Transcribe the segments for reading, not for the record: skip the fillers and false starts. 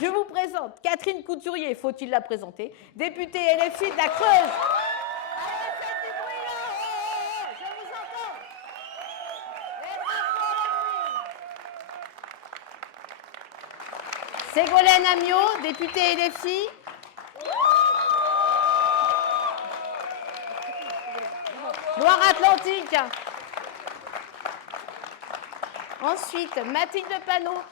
Je vous présente Catherine Couturier, faut-il la présenter, députée LFI de la Creuse. Allez, faites du bruit là, je vous entends. Les drapeaux, Ségolène Amiot, députée LFI. Loire-Atlantique. Ensuite, Mathilde Panot,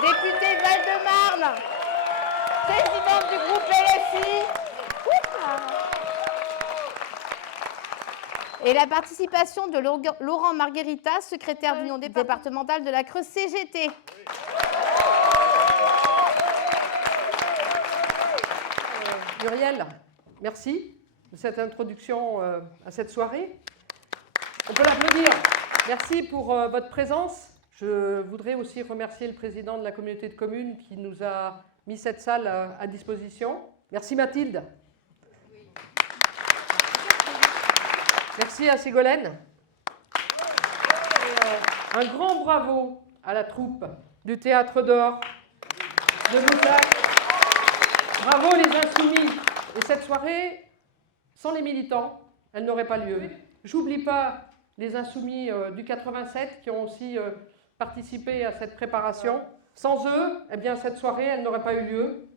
députée Val-de-Marne, présidente du groupe LFI. Et la participation de Laurent Margherita, secrétaire d'union départementale de la Creuse CGT. Muriel, merci de cette introduction à cette soirée. On peut l'applaudir. Merci pour votre présence. Je voudrais aussi remercier le président de la communauté de communes qui nous a mis cette salle à disposition. Merci Mathilde. Merci à Ségolène. Et, un grand bravo à la troupe du Théâtre d'Or de Moutac. Bravo les Insoumis. Et cette soirée, sans les militants, elle n'aurait pas lieu. J'oublie pas les Insoumis du 87 qui ont aussi participé à cette préparation. Sans eux, eh bien, cette soirée, elle n'aurait pas eu lieu.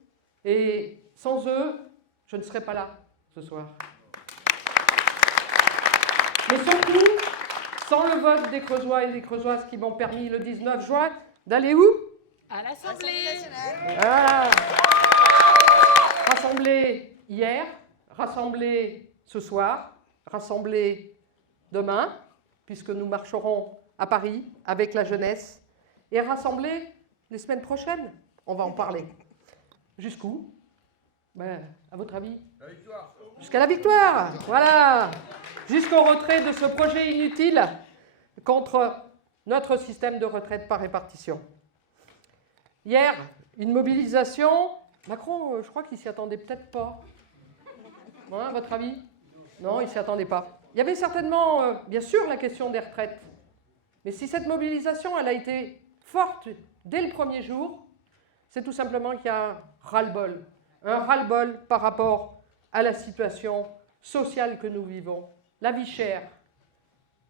Et sans eux, je ne serais pas là ce soir. Mais surtout, sans le vote des Creusois et des Creusoises qui m'ont permis le 19 juin d'aller où? À l'Assemblée nationale. Ah. Rassemblés hier, rassemblés ce soir, rassemblés demain, puisque nous marcherons à Paris avec la jeunesse, et rassemblés les semaines prochaines. On va en parler. Jusqu'où? Ben, à votre avis? La victoire. Jusqu'à la victoire. Voilà. Jusqu'au retrait de ce projet inutile contre notre système de retraite par répartition. Hier, une mobilisation. Macron, je crois qu'il s'y attendait peut-être pas. Hein, à votre avis? Non, il s'y attendait pas. Il y avait certainement, bien sûr, la question des retraites. Mais si cette mobilisation, elle a été forte dès le premier jour, c'est tout simplement qu'il y a un ras-le-bol. Un ras-le-bol par rapport à la situation sociale que nous vivons. La vie chère,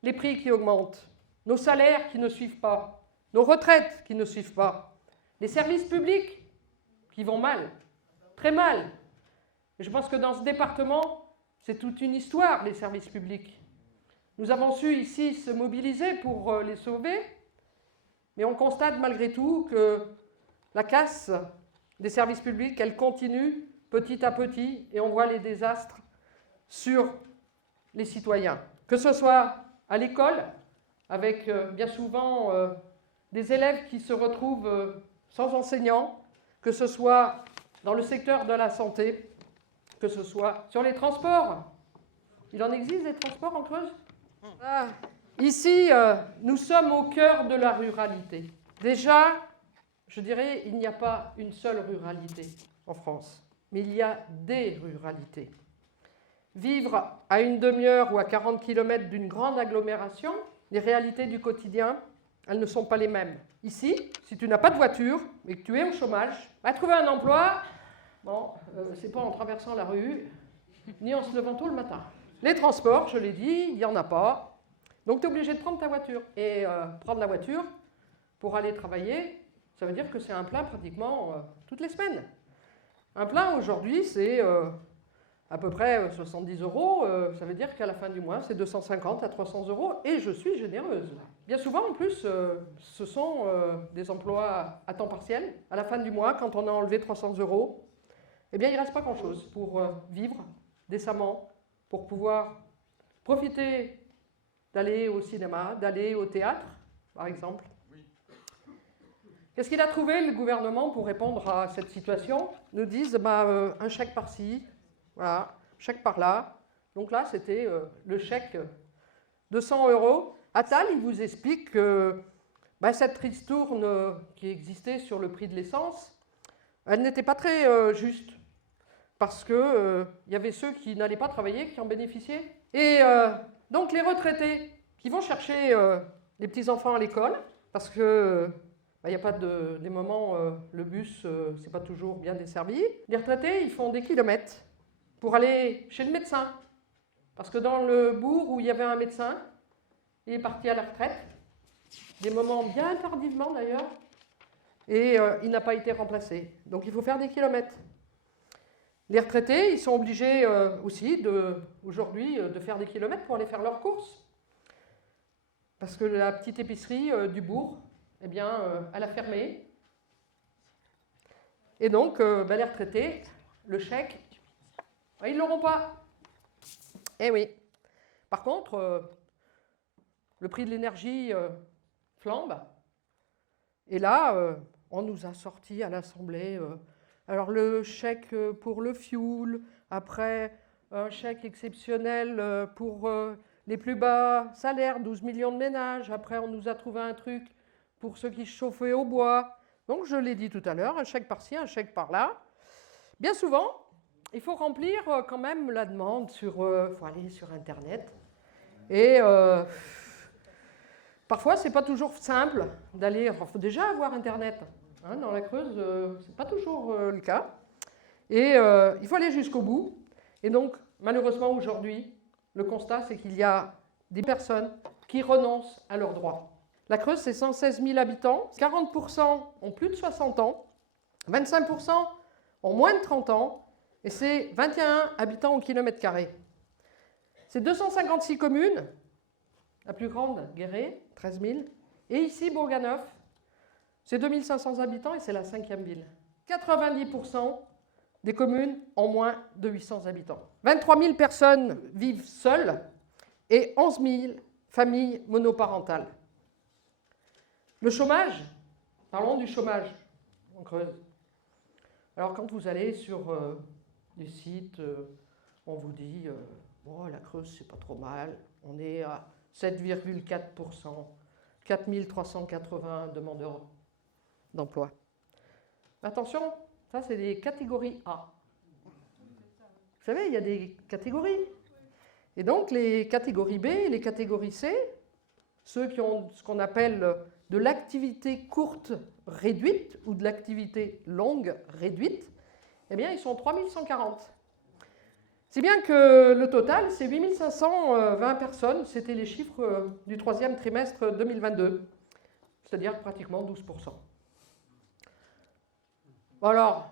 les prix qui augmentent, nos salaires qui ne suivent pas, nos retraites qui ne suivent pas, les services publics qui vont mal, très mal. Et je pense que dans ce département, c'est toute une histoire, les services publics. Nous avons su ici se mobiliser pour les sauver, mais on constate malgré tout que la casse des services publics, elle continue petit à petit, et on voit les désastres sur les citoyens. Que ce soit à l'école, avec bien souvent des élèves qui se retrouvent sans enseignants, que ce soit dans le secteur de la santé, que ce soit sur les transports. Il en existe des transports en Creuse? Ah. Ici, nous sommes au cœur de la ruralité. Déjà, je dirais, il n'y a pas une seule ruralité en France, mais il y a des ruralités. Vivre à une demi-heure ou à 40 km d'une grande agglomération, les réalités du quotidien, elles ne sont pas les mêmes. Ici, si tu n'as pas de voiture et que tu es au chômage, trouver un emploi, bon, c'est pas en traversant la rue, ni en se levant tôt le matin. Les transports, je l'ai dit, il n'y en a pas. Donc tu es obligé de prendre ta voiture. Et prendre la voiture pour aller travailler, ça veut dire que c'est un plein pratiquement toutes les semaines. Un plein aujourd'hui, c'est à peu près 70 €. Ça veut dire qu'à la fin du mois, c'est 250 à 300 €. Et je suis généreuse. Bien souvent, en plus, ce sont des emplois à temps partiel. À la fin du mois, quand on a enlevé 300 €, eh bien, il ne reste pas grand-chose pour vivre décemment, pour pouvoir profiter d'aller au cinéma, d'aller au théâtre, par exemple. Oui. Qu'est-ce qu'il a trouvé, le gouvernement, pour répondre à cette situation? Ils nous disent un chèque par-ci, voilà, chèque par-là. Donc là, c'était le chèque de 100 €. Attal, il vous explique que cette ristourne qui existait sur le prix de l'essence, elle n'était pas très juste. Parce qu'il y avait ceux qui n'allaient pas travailler qui en bénéficiaient. Et donc les retraités qui vont chercher les petits-enfants à l'école, parce que il n'y a pas des moments, le bus, c'est pas toujours bien desservi. Les retraités, ils font des kilomètres pour aller chez le médecin. Parce que dans le bourg où il y avait un médecin, il est parti à la retraite, des moments bien tardivement d'ailleurs, et il n'a pas été remplacé. Donc il faut faire des kilomètres. Les retraités, ils sont obligés aussi aujourd'hui de faire des kilomètres pour aller faire leurs courses. Parce que la petite épicerie du bourg, eh bien, elle a fermé. Et donc, les retraités, le chèque, ils ne l'auront pas. Eh oui. Par contre, le prix de l'énergie flambe. Et là, on nous a sorti à l'Assemblée, alors le chèque pour le fioul, après un chèque exceptionnel pour les plus bas salaires, 12 millions de ménages, après on nous a trouvé un truc pour ceux qui chauffaient au bois. Donc je l'ai dit tout à l'heure, un chèque par-ci, un chèque par-là. Bien souvent, il faut remplir quand même la demande faut aller sur Internet. Et parfois, c'est pas toujours simple d'aller. Il faut déjà avoir Internet. Hein, dans la Creuse, c'est pas toujours le cas. Et il faut aller jusqu'au bout. Et donc, malheureusement, aujourd'hui, le constat, c'est qu'il y a des personnes qui renoncent à leurs droits. La Creuse, c'est 116 000 habitants. 40% ont plus de 60 ans. 25% ont moins de 30 ans. Et c'est 21 habitants au kilomètre carré. C'est 256 communes. La plus grande, Guéret, 13 000. Et ici, Bourganeuf, c'est 2500 habitants et c'est la 5e ville. 90% des communes ont moins de 800 habitants. 23 000 personnes vivent seules et 11 000 familles monoparentales. Le chômage, parlons du chômage en Creuse. Alors quand vous allez sur des sites, on vous dit oh, la Creuse, c'est pas trop mal, on est à 7,4%, 4 380 demandeurs d'emploi. Attention, ça c'est des catégories A. Vous savez, il y a des catégories. Et donc les catégories B et les catégories C, ceux qui ont ce qu'on appelle de l'activité courte réduite ou de l'activité longue réduite, eh bien ils sont 3140. Si bien que le total, c'est 8520 personnes, c'était les chiffres du 3e trimestre 2022, c'est-à-dire pratiquement 12%. Bon alors,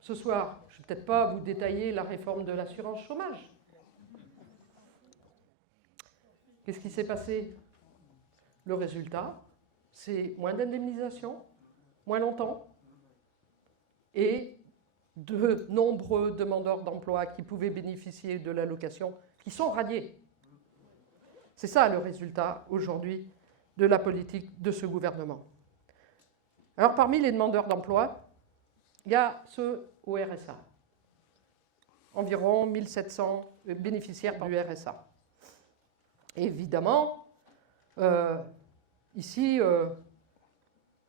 ce soir, je ne vais peut-être pas vous détailler la réforme de l'assurance chômage. Qu'est-ce qui s'est passé? Le résultat, c'est moins d'indemnisation, moins longtemps, et de nombreux demandeurs d'emploi qui pouvaient bénéficier de l'allocation qui sont radiés. C'est ça le résultat aujourd'hui de la politique de ce gouvernement. Alors parmi les demandeurs d'emploi, il y a ceux au RSA. Environ 1700 bénéficiaires du RSA. Et évidemment, ici,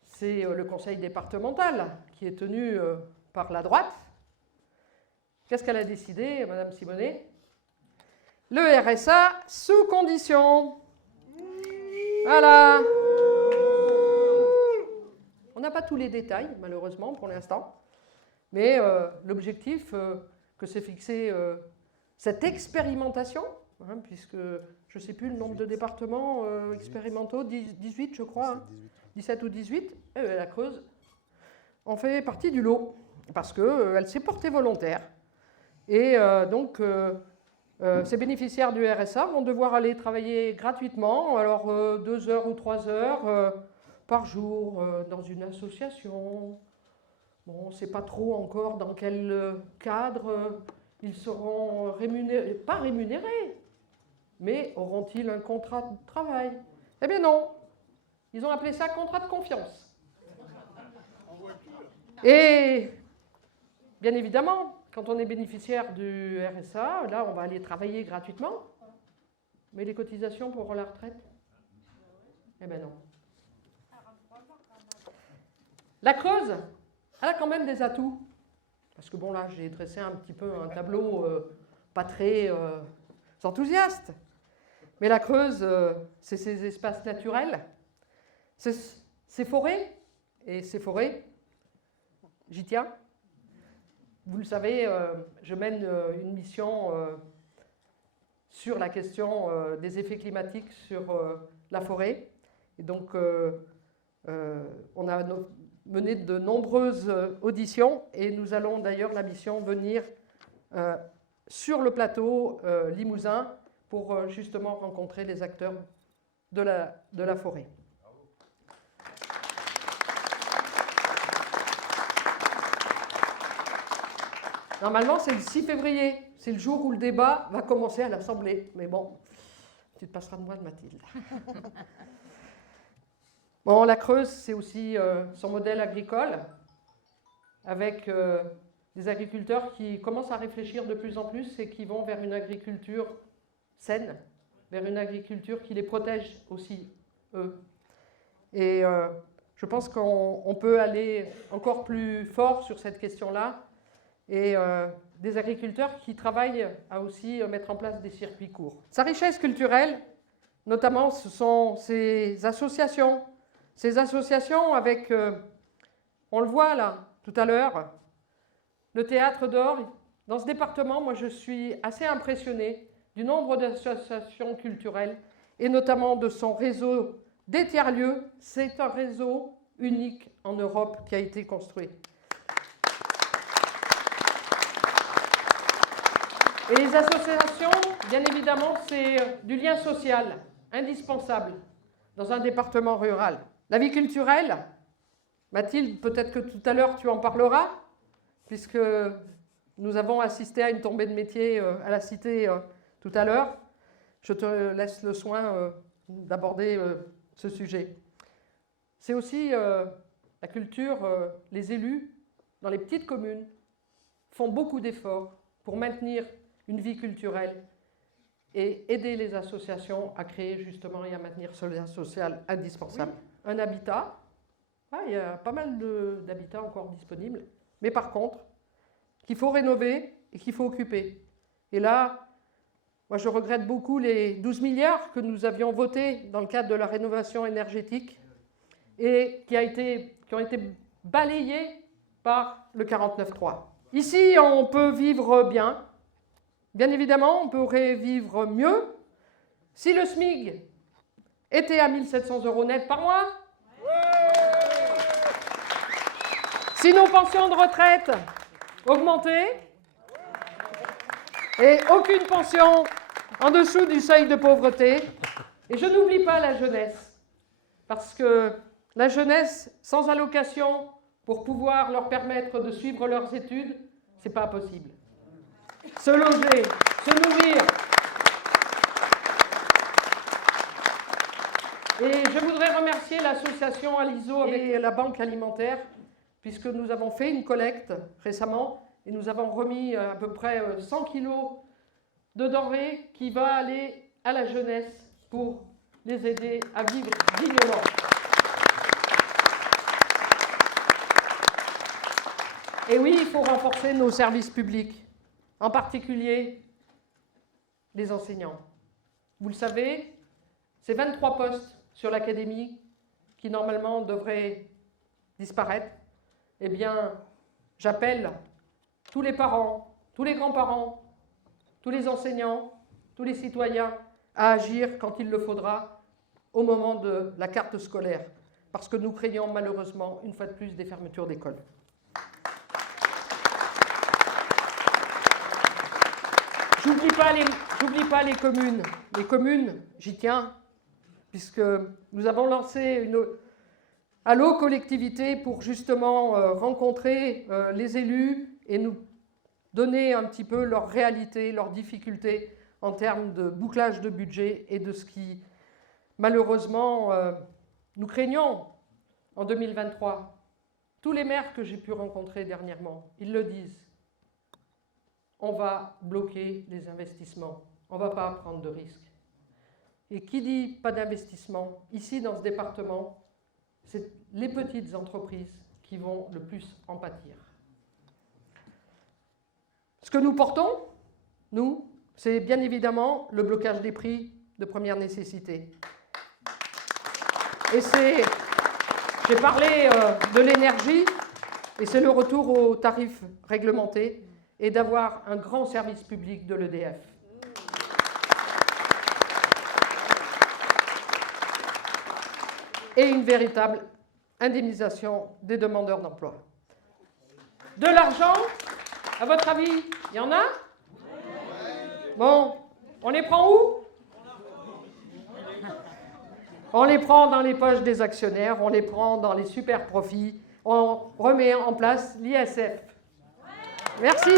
c'est le conseil départemental qui est tenu par la droite. Qu'est-ce qu'elle a décidé, Madame Simonet? Le RSA sous condition. Voilà. On n'a pas tous les détails, malheureusement, pour l'instant. Mais l'objectif que s'est fixé cette expérimentation, hein, puisque je ne sais plus le nombre de départements expérimentaux, 18 je crois, hein, 17 ou 18, la Creuse en fait partie du lot, parce qu'elle s'est portée volontaire. Et donc, ces bénéficiaires du RSA vont devoir aller travailler gratuitement, alors 2 heures ou 3 heures par jour dans une association. Bon, on ne sait pas trop encore dans quel cadre ils seront rémunérés, pas rémunérés, mais auront-ils un contrat de travail? Eh bien non, ils ont appelé ça contrat de confiance. Et bien évidemment, quand on est bénéficiaire du RSA, là on va aller travailler gratuitement, mais les cotisations pour la retraite? Eh bien non. La Creuse, elle a quand même des atouts. Parce que bon là, j'ai dressé un petit peu un tableau pas très enthousiaste. Mais la Creuse, c'est ses espaces naturels, ses forêts et ses forêts. J'y tiens. Vous le savez, je mène une mission sur la question des effets climatiques sur la forêt. Et donc, on a mené de nombreuses auditions et nous allons d'ailleurs, la mission, venir sur le plateau limousin pour justement rencontrer les acteurs de la forêt. Normalement, c'est le 6 février. C'est le jour où le débat va commencer à l'Assemblée. Mais bon, tu te passeras de moi, Mathilde. Bon, la Creuse, c'est aussi son modèle agricole, avec des agriculteurs qui commencent à réfléchir de plus en plus et qui vont vers une agriculture saine, vers une agriculture qui les protège aussi, eux. Et je pense qu'on peut aller encore plus fort sur cette question-là. Et des agriculteurs qui travaillent à aussi mettre en place des circuits courts. Sa richesse culturelle, notamment, ce sont ces associations. Ces associations avec, on le voit là, tout à l'heure, le Théâtre d'Or. Dans ce département, moi, je suis assez impressionnée du nombre d'associations culturelles et notamment de son réseau des tiers-lieux. C'est un réseau unique en Europe qui a été construit. Et les associations, bien évidemment, c'est du lien social indispensable dans un département rural. La vie culturelle, Mathilde, peut-être que tout à l'heure tu en parleras, puisque nous avons assisté à une tombée de métier à la Cité tout à l'heure. Je te laisse le soin d'aborder ce sujet. C'est aussi la culture, les élus dans les petites communes font beaucoup d'efforts pour maintenir une vie culturelle et aider les associations à créer justement et à maintenir ce lien social indispensable. Oui. Un habitat, il y a pas mal d'habitats encore disponibles, mais par contre, qu'il faut rénover et qu'il faut occuper. Et là, moi je regrette beaucoup les 12 milliards que nous avions votés dans le cadre de la rénovation énergétique et qui ont été balayés par le 49.3. Ici, on peut vivre bien. Bien évidemment, on pourrait vivre mieux si le SMIC était à 1 700 € net par mois, si nos pensions de retraite augmentaient et aucune pension en dessous du seuil de pauvreté. Et je n'oublie pas la jeunesse, parce que la jeunesse sans allocation pour pouvoir leur permettre de suivre leurs études, c'est pas possible. Se loger, se nourrir. Et je voudrais remercier l'association Aliso et la Banque alimentaire, puisque nous avons fait une collecte récemment et nous avons remis à peu près 100 kilos de denrées qui va aller à la jeunesse pour les aider à vivre dignement. Et oui, il faut renforcer nos services publics. En particulier les enseignants. Vous le savez, c'est 23 postes sur l'académie qui normalement devraient disparaître. Eh bien, j'appelle tous les parents, tous les grands-parents, tous les enseignants, tous les citoyens à agir quand il le faudra au moment de la carte scolaire, parce que nous craignons malheureusement une fois de plus des fermetures d'écoles. J'oublie pas les communes. Les communes, j'y tiens, puisque nous avons lancé une Allo collectivité pour justement rencontrer les élus et nous donner un petit peu leur réalité, leurs difficultés en termes de bouclage de budget et de ce qui, malheureusement, nous craignons en 2023. Tous les maires que j'ai pu rencontrer dernièrement, ils le disent. On va bloquer les investissements. On ne va pas prendre de risques. Et qui dit pas d'investissement, ici dans ce département, c'est les petites entreprises qui vont le plus en pâtir. Ce que nous portons, nous, c'est bien évidemment le blocage des prix de première nécessité. Et c'est J'ai parlé de l'énergie, et c'est le retour aux tarifs réglementés et d'avoir un grand service public de l'EDF. Et une véritable indemnisation des demandeurs d'emploi. De l'argent, à votre avis, il y en a? Bon, on les prend où? On les prend dans les poches des actionnaires, on les prend dans les super profits, on remet en place l'ISF. Merci.